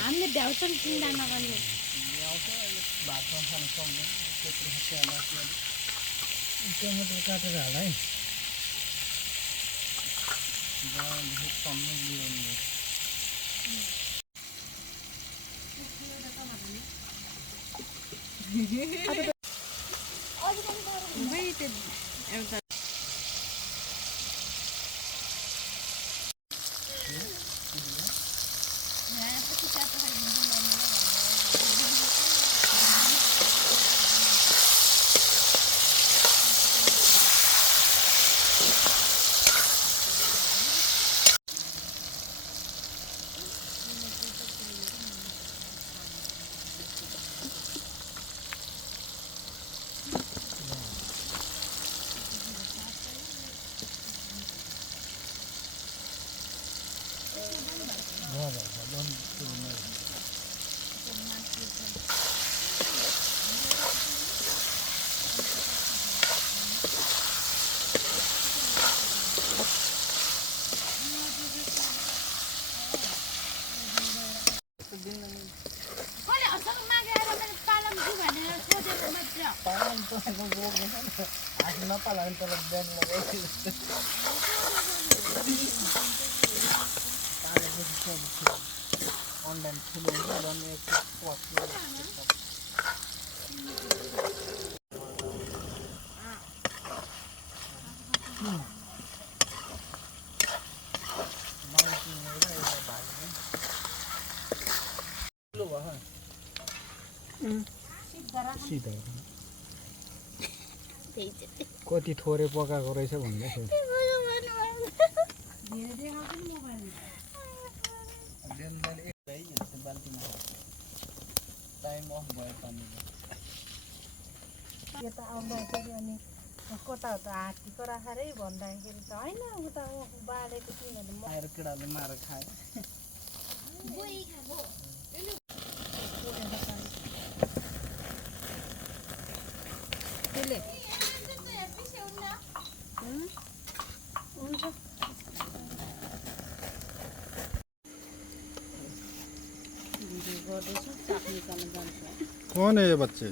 हामीले भ्याउँछन् चिन्ता नगर्नु टमाटर काटेर हाल है एउटा नपालान् तर बिहान लगाइदिनु अनलाइन ठुलो हुन्छ झन् एक कति थोरै पकाएको रहेछ भन्दैछ टाइम अफ भयो पानीको यता आउँदाखेरि अनि कता त हात्तीको राखेरै भन्दाखेरि त होइन उता बालेको किनभने आएर केटाले मारेर खायो गर्दैछु चाप निकाल्न जान्छ कौन है ये बच्चे